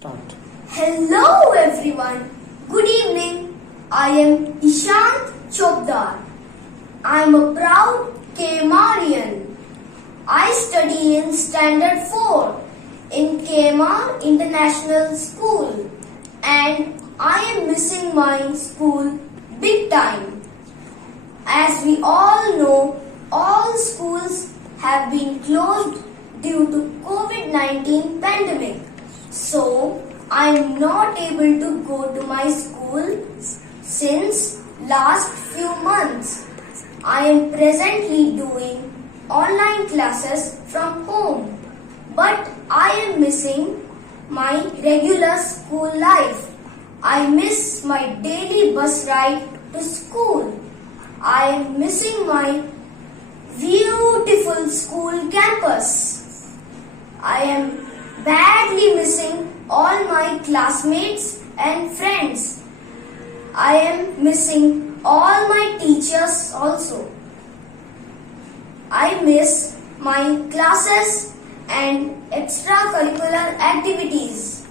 Start. Hello everyone. Good evening. I am Ishant Chopdar. I am a proud Kumarian. I study in Standard 4 in Kumar International School and I am missing my school big time. As we all know, all schools have been closed due to COVID-19 pandemic. So, I am not able to go to my school since last few months. I am presently doing online classes from home. But I am missing my regular school life. I miss my daily bus ride to school. I am missing my beautiful school campus. I am badly missing all my classmates and friends. I am missing all my teachers also. I miss my classes and extracurricular activities.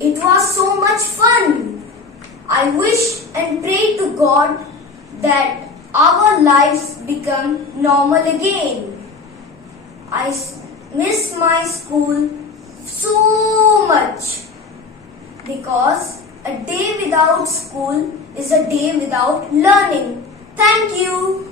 It was so much fun. I wish and pray to God that our lives become normal again. I miss my school so much because a day without school is a day without learning. Thank you.